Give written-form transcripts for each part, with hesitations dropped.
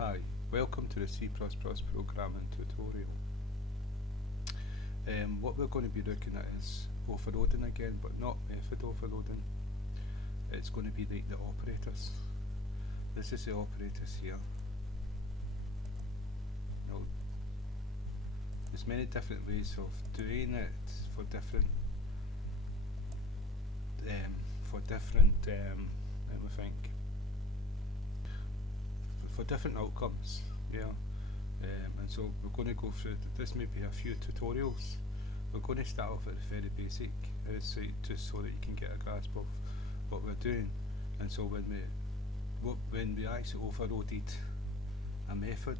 Hi, welcome to the C++ programming tutorial. What we're going to be looking at is overloading again, but not method overloading. It's going to be like the operators. This is the operators here. Now, there's many different ways of doing it for different let me think, for different outcomes. Yeah. And so we're going to go through this, maybe a few tutorials. We're going to start off at the very basic, just so that you can get a grasp of what we're doing. And so when we actually overloaded a method,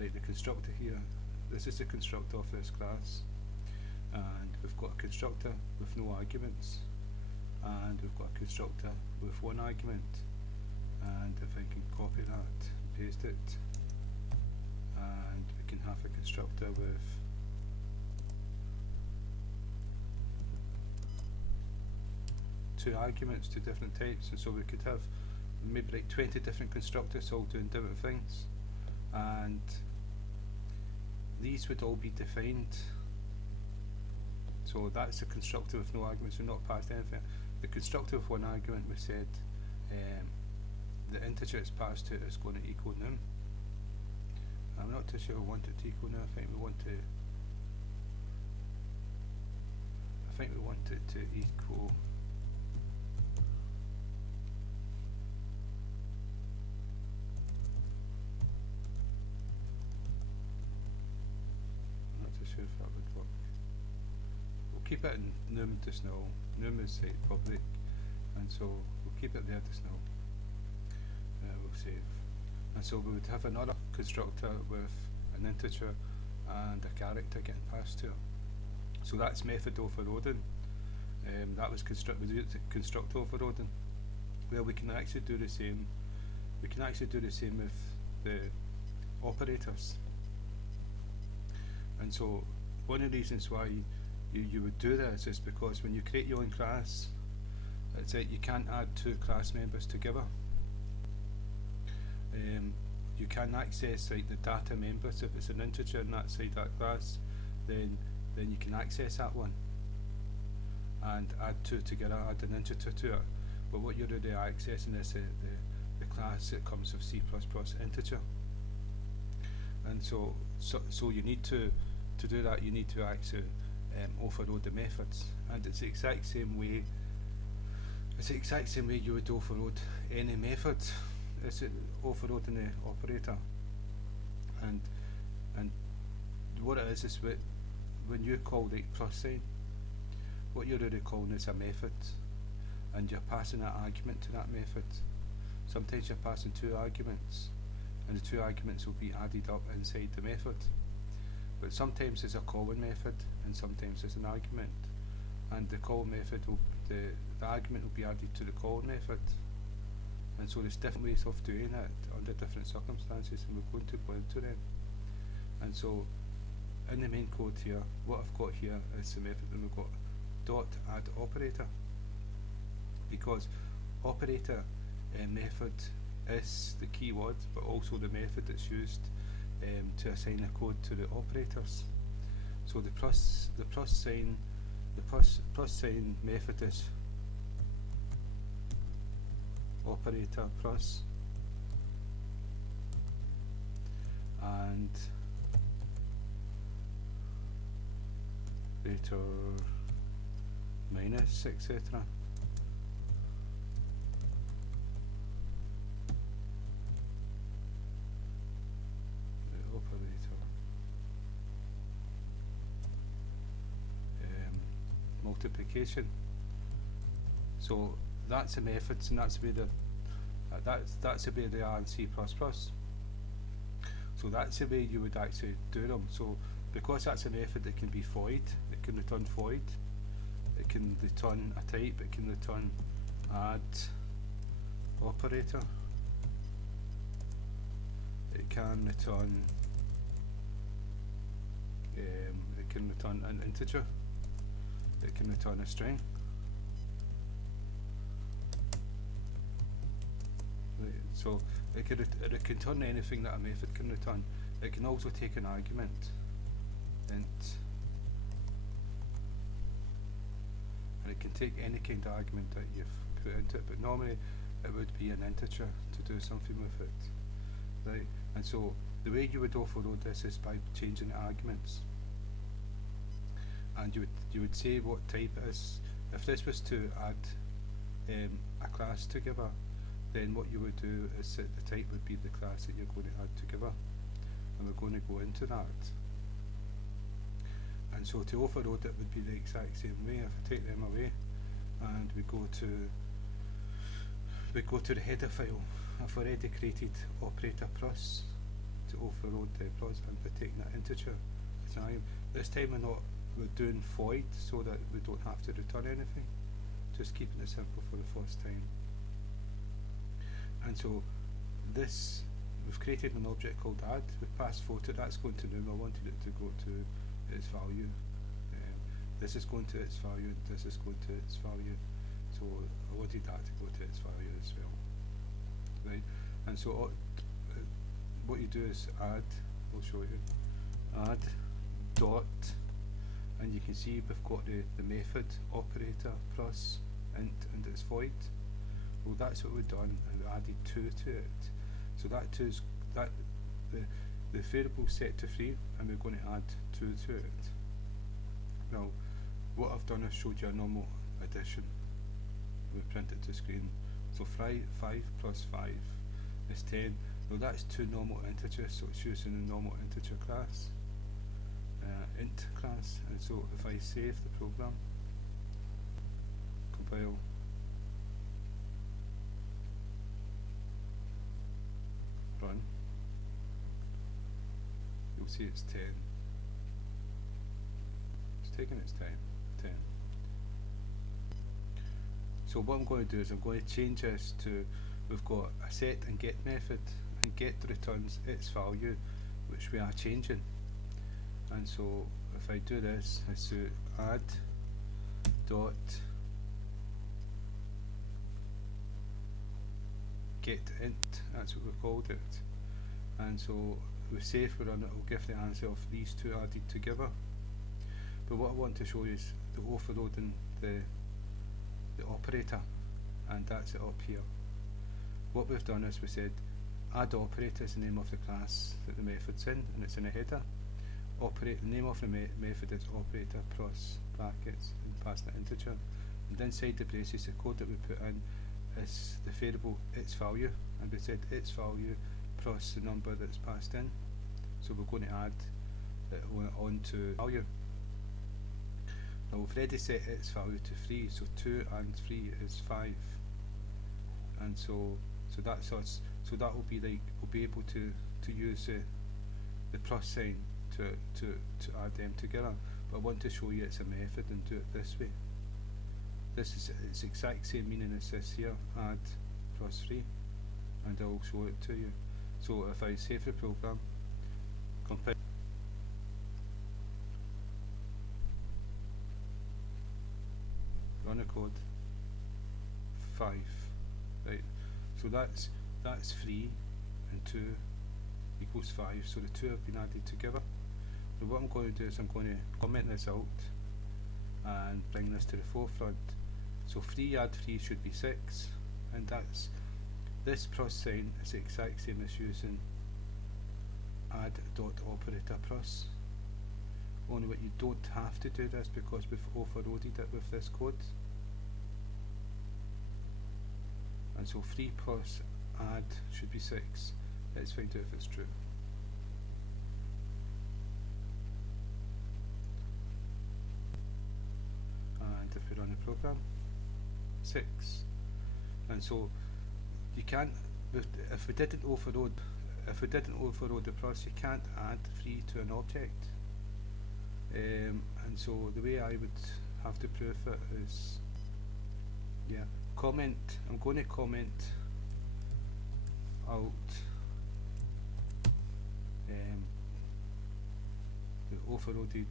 like the constructor here, this is the constructor of this class, and we've got a constructor with no arguments, and we've got a constructor with one argument. And if I can copy that and paste it, and we can have a constructor with two arguments, two different types, and so we could have maybe like 20 different constructors all doing different things, and these would all be defined. So that's a constructor with no arguments, we're not passed anything. The constructor with one argument, we said the integer it's passed to is going to equal num. I'm not too sure I want it to equal num. I think we want it to equal I'm not too sure if that would work. We'll keep it in num just now. Num is public, and so we'll keep it there just now. We'll save. And so we would have another constructor with an integer and a character getting passed to it. So that's method overloading. That was constructor overloading. Well, we can actually do the same. We can actually do the same with the operators. And so one of the reasons why you would do this is because when you create your own class, it's like you can't add two class members together. You can access like the data members. If it's an integer in that side that class, then you can access that one and add two together, add an integer to it. But what you're really accessing is the class that comes with C++ integer. And so you need to do that, you need to actually overload the methods, and it's the exact same way. It's the exact same way you would overload any method. It's overloading the operator, and what it is when you call the plus sign, what you're really calling is a method, and you're passing an argument to that method. Sometimes you're passing two arguments, and the two arguments will be added up inside the method. But sometimes it's a calling method, and sometimes it's an argument, and the call method the argument will be added to the call method. And so there's different ways of doing it under different circumstances, and we're going to go into them. And so in the main code here, what I've got here is the method, and we've got dot add operator, because operator method is the keyword, but also the method that's used to assign a code to the operators. So the plus sign method is operator plus, and greater minus, etc. The operator multiplication. So that's the methods, and that's the way that's the way they are in C++. So that's the way you would actually do them. So because that's a method, it can be void, it can return void, it can return a type, it can return add operator, it can return an integer, it can return a string. So it can return anything that a method can return. It can also take an argument, int, and it can take any kind of argument that you've put into it, but normally it would be an integer to do something with it, right? And so the way you would overload this is by changing the arguments, and you would say what type it is. If this was to add a class together, then what you would do is that the type would be the class that you're going to add together, and we're going to go into that. And so to overload it would be the exact same way. If I take them away and we go to the header file, I've already created operator plus to overload the plus, and we're taking that integer. This time we're doing void so that we don't have to return anything, just keeping it simple for the first time. And so this, we've created an object called add, we've passed photo, that's going to num, I wanted it to go to its value. This is going to its value, this is going to its value, so I wanted that to go to its value as well, right? And so what you do is add, I'll show you, add dot, and you can see we've got the method operator plus int and its void. Well, that's what we've done, and we added 2 to it. So that 2 is that the variable set to 3, and we're going to add 2 to it. Now, what I've done is showed you a normal addition. We print it to screen. So 5 plus 5 is 10. Now that's 2 normal integers, so it's using the normal integer class, int class. And so if I save the program, compile, run, you'll see it's 10. It's taking its time, 10. So what I'm going to do is I'm going to change this to, we've got a set and get method, and get returns its value, which we are changing. And so if I do this, I say add dot get int, that's what we called it. And so we say if we run it, it will give the answer of these 2 added together. But what I want to show you is the overloading the operator, and that's it up here. What we've done is we said add operator is the name of the class that the method's in, and it's in a header. The name of the method is operator plus brackets, and pass the integer. And inside the braces, the code that we put in is the variable its value, and we said its value plus the number that's passed in. So we're going to add it on to value. Now we've already set its value to 3, so 2 and 3 is 5, and so that's us. So that will be like, we'll be able to use the plus sign to add them together. But I want to show you it's a method and do it this way. This is its exact same meaning as this here, add plus 3, and I'll show it to you. So if I save the program, compile, run a code, 5, right? So that's 3 and 2 equals 5. So the 2 have been added together. So what I'm going to do is I'm going to comment this out and bring this to the forefront. So 3 add 3 should be 6, and that's this plus sign is the exact same as using add dot operator plus. Only what you don't have to do this because we've overloaded it with this code. And so 3 plus add should be 6. Let's find out if it's true. And if we run the program, 6. And so you can't, if we didn't overload the plus, you can't add 3 to an object. And so the way I would have to prove it is, yeah, comment. I'm going to comment out the overloaded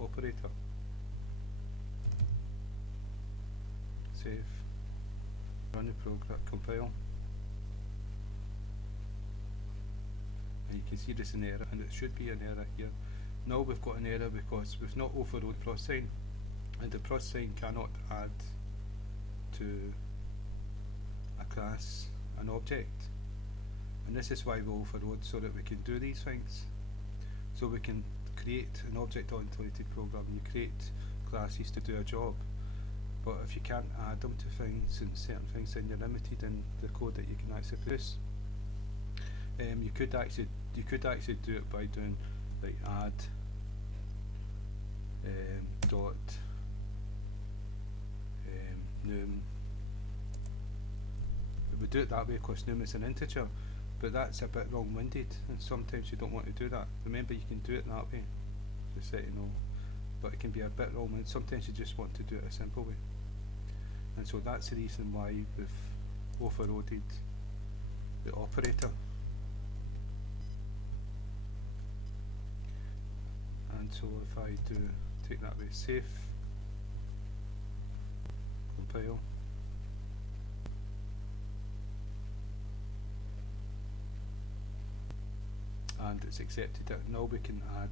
operator. Save, run the program, compile, you can see there's an error, and it should be an error here. Now we've got an error because we've not overrode the plus sign, and the plus sign cannot add to a class an object, and this is why we overrode, so that we can do these things. So we can create an object-oriented program. You create classes to do a job, but if you can't add them to things and certain things, then you're limited in the code that you can actually produce. You could actually do it by doing like add dot num. We do it that way because num is an integer, but that's a bit long-winded, and sometimes you don't want to do that. Remember, you can do it that way, just so you know, but it can be a bit long-winded. Sometimes you just want to do it a simple way, and so that's the reason why we've overloaded the operator. And so if I do take that way, save, compile, and it's accepted it. Now we can add,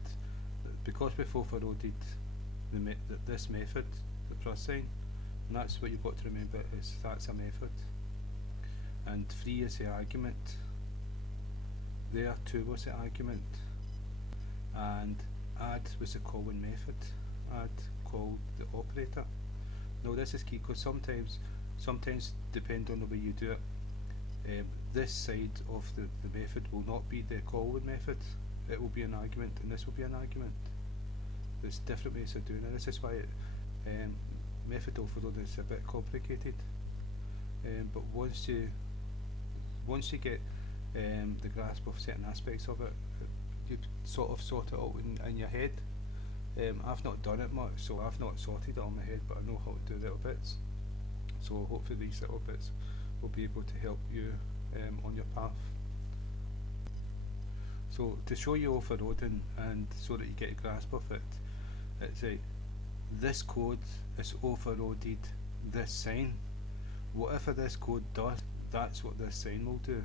because we've overloaded this method, the plus sign, and that's what you've got to remember, is that's a method, and 3 is the argument, there 2 was the argument, and add was the calling method. Add called the operator. Now this is key, because sometimes depending on the way you do it, this side of the method will not be the calling method, it will be an argument, and this will be an argument. There's different ways of doing it. This is why method overload is a bit complicated, but once you get the grasp of certain aspects of it, you sort of sort it out in your head. I've not done it much, so I've not sorted it on my head, but I know how to do little bits. So hopefully these little bits will be able to help you on your path. So to show you overloading, and so that you get a grasp of it, it's like this code is overloaded this sign. Whatever this code does, that's what this sign will do.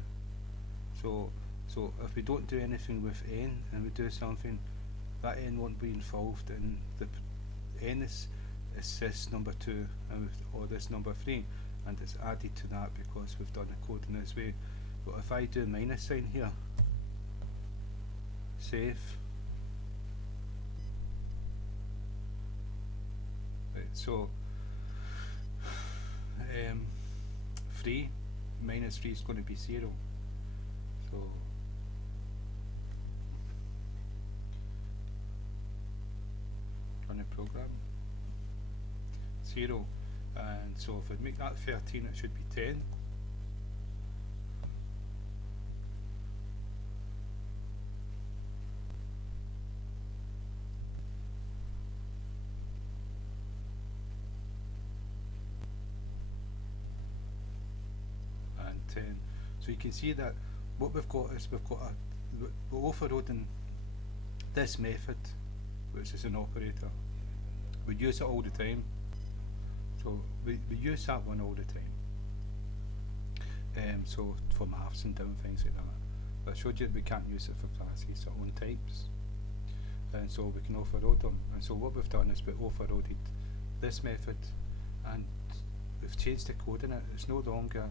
So if we don't do anything with n and we do something, that n won't be involved in the n is this number 2 or this number 3, and it's added to that because we've done the code in this way. But if I do minus sign here, save, right, so 3 minus 3 is going to be 0. So run a program, 0, and so if I make that 13, it should be 10. And 10. So you can see that what we've got is we're overloading this method, which is an operator. We use it all the time, so we use that one all the time. So for maths and different things like that. But I showed you that we can't use it for classes or own types, and so we can overload them. And so what we've done is we overloaded this method, and we've changed the code in it. It's no longer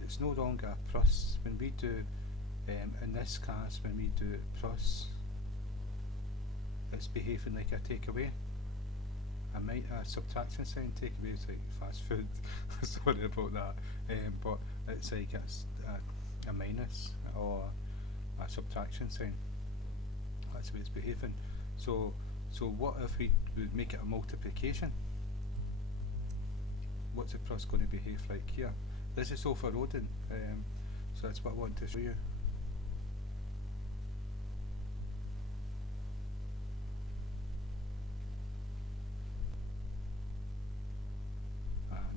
a plus. When we do in this class, when we do plus, it's behaving like a takeaway. A subtraction sign, takeaway is like fast food. Sorry about that. But it's like a minus or a subtraction sign. That's the way it's behaving. So what if we would make it a multiplication? What's the plus going to behave like here? This is overloading. So that's what I want to show you.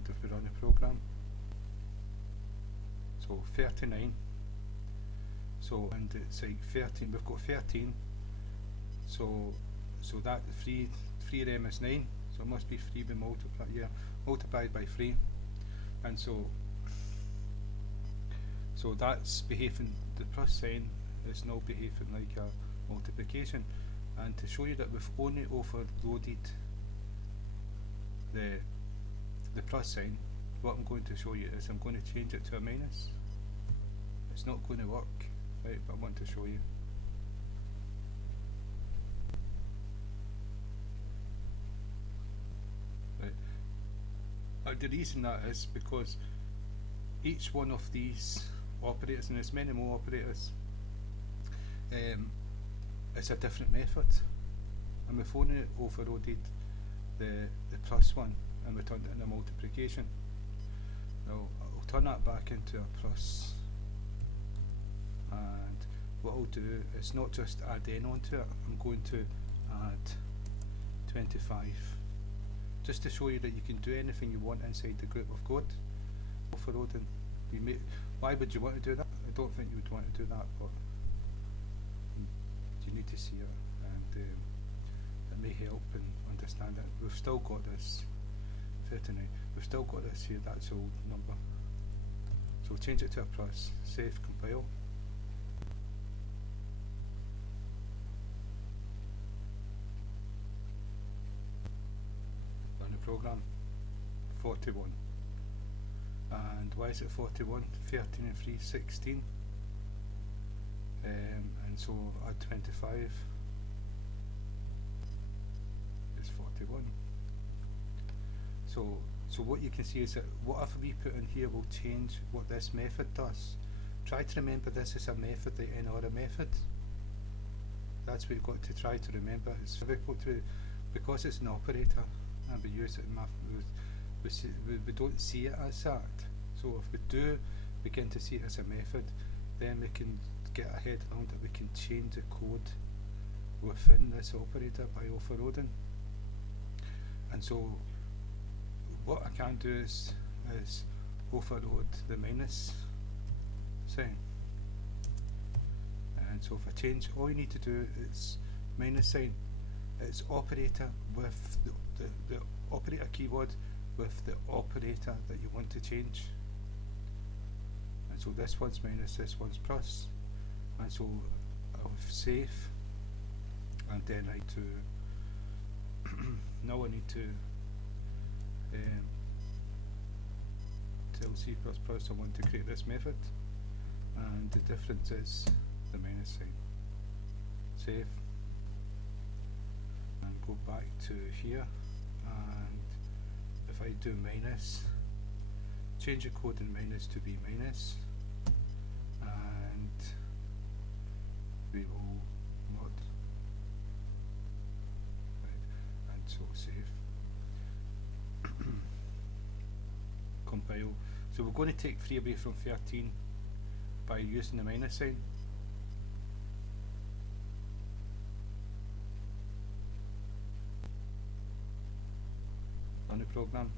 If we run a program, so 39, so and it's like 13, we've got 13, so that 3 of them is 9, so it must be 3 by multiplied by 3, and so that's behaving, the plus sign it's now behaving like a multiplication. And to show you that we've only overloaded the plus sign, what I'm going to show you is I'm going to change it to a minus. It's not going to work, right, but I want to show you. Right. The reason that is because each one of these operators, and there's many more operators, it's a different method, and we've only overloaded the plus one and we turned it into multiplication. Now I'll turn that back into a plus, and what I'll do is not just add n onto it, I'm going to add 25, just to show you that you can do anything you want inside the group of code. Overloading, why would you want to do that? I don't think you would want to do that, but you need to see it, and it may help in understand it. We've still got this 39, we've still got this here, that's old number. So we'll change it to a plus, save, compile. Run the program. 41. And why is it 41? 13 and 3, 16. And so add 25 is 41. So what you can see is that whatever we put in here will change what this method does. Try to remember this is a method like any other method. That's what you've got to try to remember. It's difficult to, because it's an operator and we use it in math, we don't see it as that. So if we do begin to see it as a method, then we can get a head around that we can change the code within this operator by overloading. And so what I can do is overload the minus sign. And so if I change, all you need to do is minus sign. It's operator with the operator keyword with the operator that you want to change. And so this one's minus, this one's plus. And so I'll save, and then I need to now I need to tell C++ I want to create this method, and the difference is the minus sign. Save, and go back to here, and if I do minus, change the code in minus to be minus, and we will mod, right, and so save. Compile. So we're going to take 3 away from 13 by using the minus sign. Run the program,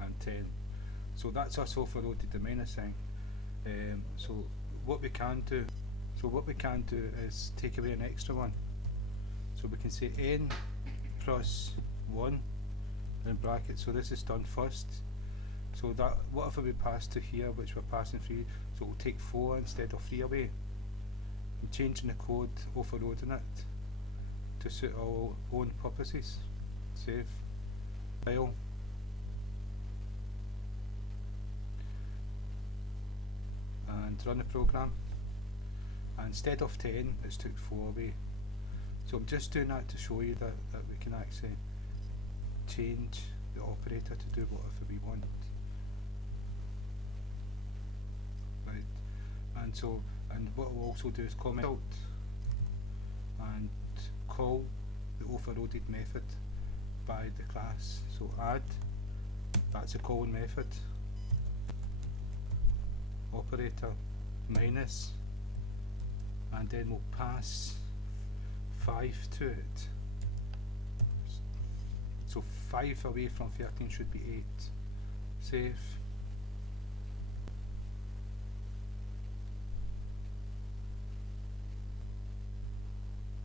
and 10. So that's us overloaded the minus sign. So what we can do is take away an extra one. So we can say n plus 1 in brackets. So this is done first. So that whatever we pass to here, which we're passing 3, so we'll take 4 instead of 3 away. I'm changing the code, overloading it to suit our own purposes. Save, file, and run the program. And instead of 10, it's took 4 away. So I'm just doing that to show you that we can actually change the operator to do whatever we want. Right, and so, and what we'll also do is comment out and call the overloaded method by the class. So add, that's a calling method, operator minus, and then we'll pass 5 to it. So 5 away from 13 should be 8. Save.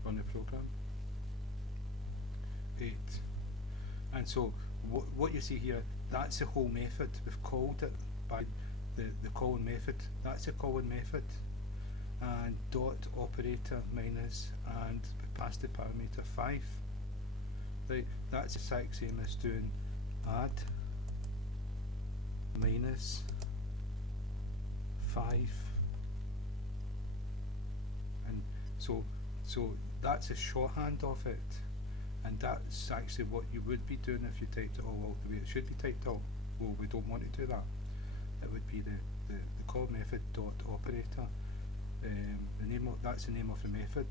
Run the program. 8. And so what you see here, that's the whole method. We've called it by the calling method. That's the calling method. and dot operator minus, and pass the parameter 5. Right, that's the exact same as doing add minus 5, and so that's a shorthand of it, and that's actually what you would be doing if you typed it all out the way it should be typed out. Well, we don't want to do that. It would be the call method dot operator. The name of, that's the name of the method,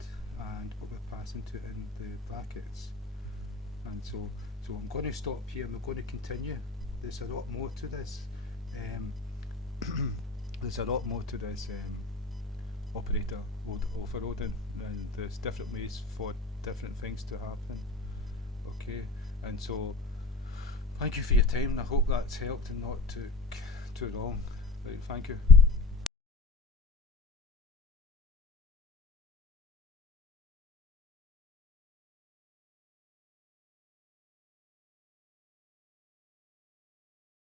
and what we're passing to it in the brackets. And so I'm going to stop here, and we're going to continue. There's a lot more to this. There's a lot more to this operator overloading, and there's different ways for different things to happen. Okay, and so thank you for your time, and I hope that's helped and not took too long. Right, thank you.